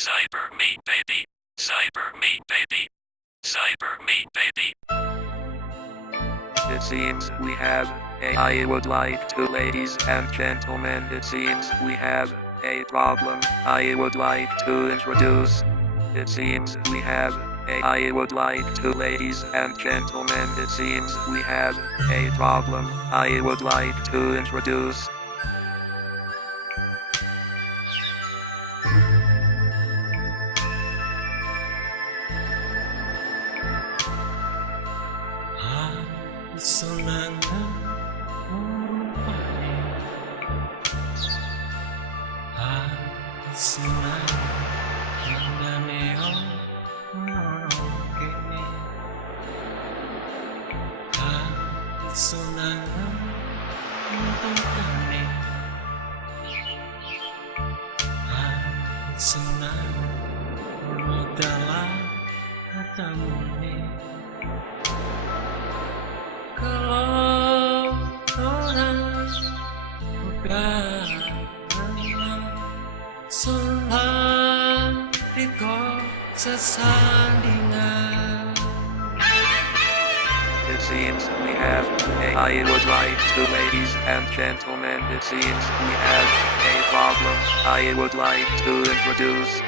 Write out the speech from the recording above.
Cyber meat baby. Cyber meat baby. Cyber meat baby. It seems we have I would like to, ladies and gentlemen, it seems we have a problem I would like to introduce. It seems we have I would like to, ladies and gentlemen, it seems we have a problem I would like to introduce. Sonanda merupani Sinan Daneo Kene Sonanda merupani Sinan Rodala Hatamuni. Kalau orang udah sulam di kau sesandingan. It seems we have I would like to, ladies and gentlemen, it seems we have a problem I would like to introduce.